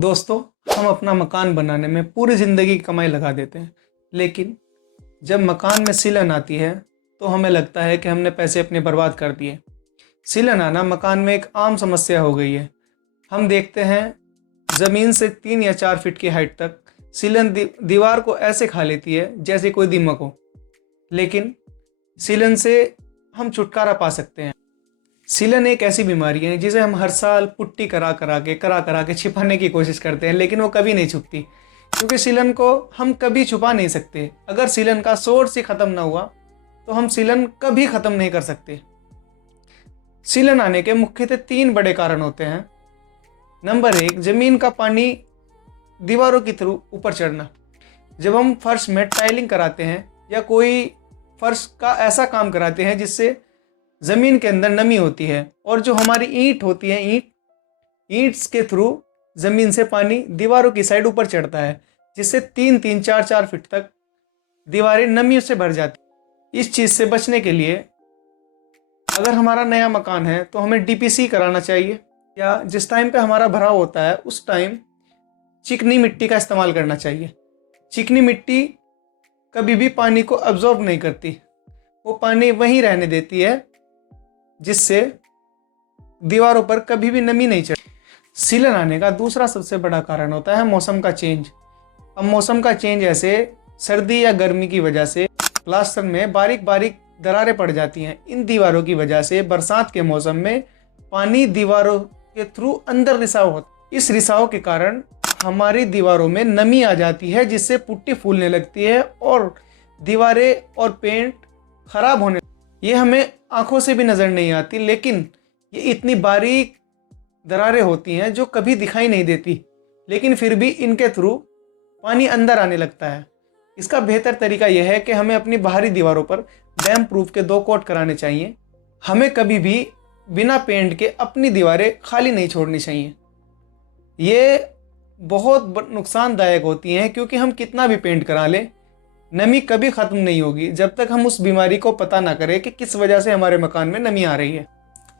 दोस्तों, हम अपना मकान बनाने में पूरी ज़िंदगी की कमाई लगा देते हैं, लेकिन जब मकान में सीलन आती है तो हमें लगता है कि हमने पैसे अपने बर्बाद कर दिए। सीलन आना मकान में एक आम समस्या हो गई है। हम देखते हैं ज़मीन से 3 या 4 फीट की हाइट तक सीलन दीवार को ऐसे खा लेती है जैसे कोई दीमक हो। लेकिन सीलन से हम छुटकारा पा सकते हैं। सीलन एक ऐसी बीमारी है जिसे हम हर साल पुट्टी करा करा के छिपाने की कोशिश करते हैं, लेकिन वो कभी नहीं छुपती, क्योंकि सीलन को हम कभी छुपा नहीं सकते। अगर सीलन का सोर्स ही ख़त्म ना हुआ तो हम सीलन कभी ख़त्म नहीं कर सकते। सीलन आने के मुख्यतः 3 बड़े कारण होते हैं। नंबर 1, ज़मीन का पानी दीवारों की थ्रू ऊपर चढ़ना। जब हम फर्श में टाइलिंग कराते हैं या कोई फर्श का ऐसा काम कराते हैं जिससे ज़मीन के अंदर नमी होती है, और जो हमारी ईंट होती है, ईंट्स के थ्रू ज़मीन से पानी दीवारों की साइड ऊपर चढ़ता है, जिससे 3-3, 4-4 फीट तक दीवारें नमी से भर जाती। इस चीज़ से बचने के लिए अगर हमारा नया मकान है तो हमें डीपीसी कराना चाहिए, या जिस टाइम पे हमारा भराव होता है उस टाइम चिकनी मिट्टी का इस्तेमाल करना चाहिए। चिकनी मिट्टी कभी भी पानी को अब्जॉर्ब नहीं करती, वो पानी वहीं रहने देती है, जिससे दीवारों पर कभी भी नमी नहीं चढ़ती। सीलन आने का दूसरा सबसे बड़ा कारण होता है मौसम का चेंज। अब मौसम का चेंज ऐसे सर्दी या गर्मी की वजह से प्लास्टर में बारीक बारीक दरारें पड़ जाती हैं। इन दीवारों की वजह से बरसात के मौसम में पानी दीवारों के थ्रू अंदर रिसाव होता है। इस रिसाव के कारण हमारी दीवारों में नमी आ जाती है, जिससे पुट्टी फूलने लगती है और दीवारें और पेंट खराब होने। ये हमें आंखों से भी नज़र नहीं आती, लेकिन ये इतनी बारीक दरारें होती हैं जो कभी दिखाई नहीं देती, लेकिन फिर भी इनके थ्रू पानी अंदर आने लगता है। इसका बेहतर तरीका यह है कि हमें अपनी बाहरी दीवारों पर डैम्प प्रूफ के 2 कोट कराने चाहिए। हमें कभी भी बिना पेंट के अपनी दीवारें खाली नहीं छोड़नी चाहिए। ये बहुत नुकसानदायक होती हैं, क्योंकि हम कितना भी पेंट करा लें, नमी कभी ख़त्म नहीं होगी जब तक हम उस बीमारी को पता ना करें कि किस वजह से हमारे मकान में नमी आ रही है।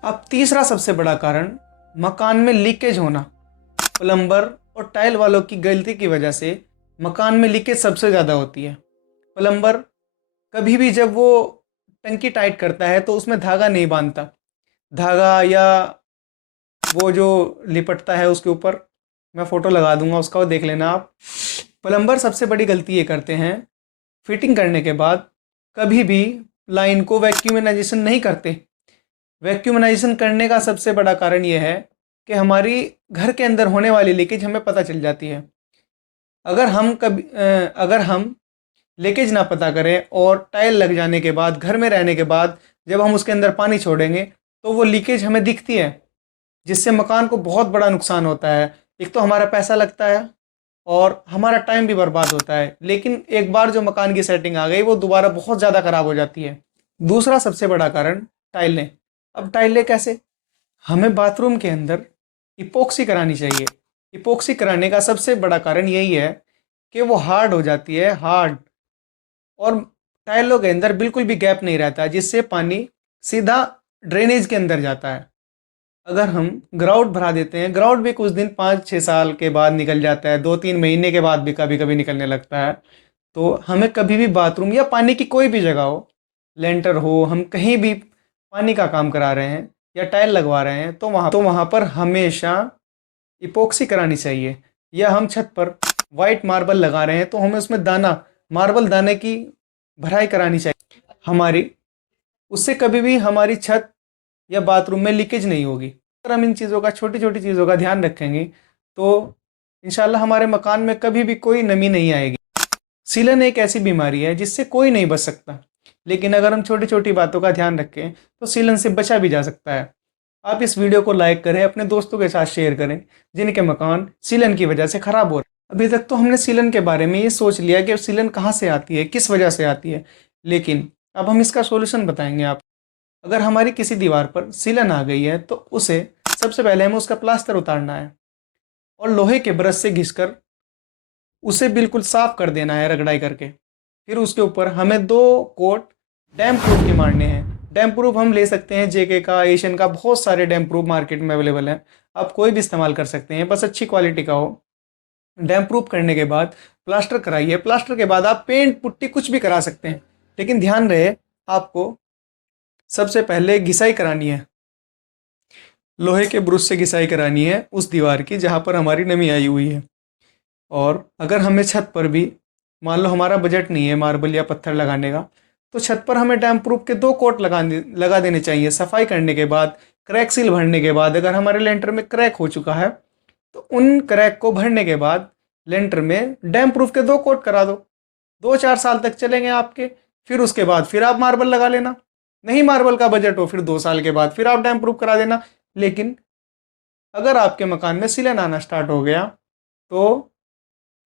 अब तीसरा सबसे बड़ा कारण मकान में लीकेज होना। प्लम्बर और टाइल वालों की गलती की वजह से मकान में लीकेज सबसे ज़्यादा होती है। प्लम्बर कभी भी जब वो टंकी टाइट करता है तो उसमें धागा नहीं बांधता, धागा या वो जो लिपटता है उसके ऊपर, मैं फ़ोटो लगा दूंगा उसका, वो देख लेना आप। प्लम्बर सबसे बड़ी गलती ये करते हैं, फिटिंग करने के बाद कभी भी लाइन को वैक्यूमनाइजेशन नहीं करते। वैक्यूमनाइजेशन करने का सबसे बड़ा कारण यह है कि हमारी घर के अंदर होने वाली लीकेज हमें पता चल जाती है। अगर हम लीकेज ना पता करें और टाइल लग जाने के बाद, घर में रहने के बाद जब हम उसके अंदर पानी छोड़ेंगे तो वो लीकेज हमें दिखती है, जिससे मकान को बहुत बड़ा नुकसान होता है। एक तो हमारा पैसा लगता है और हमारा टाइम भी बर्बाद होता है, लेकिन एक बार जो मकान की सेटिंग आ गई वो दोबारा बहुत ज़्यादा ख़राब हो जाती है। दूसरा सबसे बड़ा कारण टाइलें। अब टाइलें कैसे? हमें बाथरूम के अंदर इपोक्सी करानी चाहिए। इपोक्सी कराने का सबसे बड़ा कारण यही है कि वो हार्ड हो जाती है, हार्ड, और टाइलों के अंदर बिल्कुल भी गैप नहीं रहता, जिससे पानी सीधा ड्रेनेज के अंदर जाता है। अगर हम ग्राउट भरा देते हैं, ग्राउट भी कुछ दिन 5-6 साल के बाद निकल जाता है, 2-3 महीने के बाद भी कभी कभी निकलने लगता है। तो हमें कभी भी बाथरूम या पानी की कोई भी जगह हो, लेंटर हो, हम कहीं भी पानी का काम करा रहे हैं या टाइल लगवा रहे हैं, तो वहाँ पर हमेशा इपोक्सी करानी चाहिए। या हम छत पर वाइट मार्बल लगा रहे हैं तो हमें उसमें मार्बल दाने की भराई करानी चाहिए हमारी। उससे कभी भी हमारी छत या बाथरूम में लीकेज नहीं होगी। अगर हम इन चीज़ों का, छोटी छोटी चीज़ों का ध्यान रखेंगे तो इंशाल्लाह हमारे मकान में कभी भी कोई नमी नहीं आएगी। सीलन एक ऐसी बीमारी है जिससे कोई नहीं बच सकता, लेकिन अगर हम छोटी छोटी बातों का ध्यान रखें तो सीलन से बचा भी जा सकता है। आप इस वीडियो को लाइक करें, अपने दोस्तों के साथ शेयर करें जिनके मकान सीलन की वजह से ख़राब हो रहे हैं। अभी तक तो हमने सीलन के बारे में ये सोच लिया कि सीलन कहाँ से आती है, किस वजह से आती है, लेकिन अब हम इसका सोल्यूशन बताएंगे आप। अगर हमारी किसी दीवार पर सीलन आ गई है तो उसे सबसे पहले हमें उसका प्लास्टर उतारना है और लोहे के ब्रश से घिसकर उसे बिल्कुल साफ कर देना है, रगड़ाई करके। फिर उसके ऊपर हमें 2 कोट डैम्प प्रूफ के मारने हैं। डैम्प प्रूफ हम ले सकते हैं जेके का, एशियन का, बहुत सारे डैम्प प्रूफ मार्केट में अवेलेबल हैं। आप कोई भी इस्तेमाल कर सकते हैं, बस अच्छी क्वालिटी का हो। डैम प्रूफ करने के बाद प्लास्टर कराइए। प्लास्टर के बाद आप पेंट पुट्टी कुछ भी करा सकते हैं, लेकिन ध्यान रहे आपको सबसे पहले घिसाई करानी है, लोहे के ब्रुश से घिसाई करानी है उस दीवार की जहाँ पर हमारी नमी आई हुई है। और अगर हमें छत पर भी, मान लो हमारा बजट नहीं है मार्बल या पत्थर लगाने का, तो छत पर हमें डैम प्रूफ के 2 कोट लगा देने चाहिए। सफाई करने के बाद, क्रैक सील भरने के बाद, अगर हमारे लेंटर में क्रैक हो चुका है तो उन क्रैक को भरने के बाद लेंटर में डैम प्रूफ के 2 कोट करा दो। 2-4 साल तक चलेंगे आपके। फिर उसके बाद फिर आप मार्बल लगा लेना। नहीं मार्बल का बजट हो, फिर 2 साल के बाद फिर आप डैम प्रूफ करा देना। लेकिन अगर आपके मकान में सिलन आना स्टार्ट हो गया तो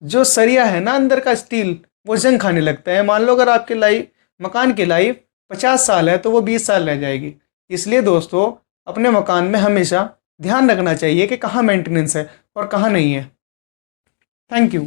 जो सरिया है ना अंदर का स्टील, वो जंग खाने लगता है। मान लो अगर आपके लाइफ मकान की लाइफ 50 साल है तो वो 20 साल रह जाएगी। इसलिए दोस्तों अपने मकान में हमेशा ध्यान रखना चाहिए कि कहाँ मेंटेनेंस है और कहाँ नहीं है। Thank you.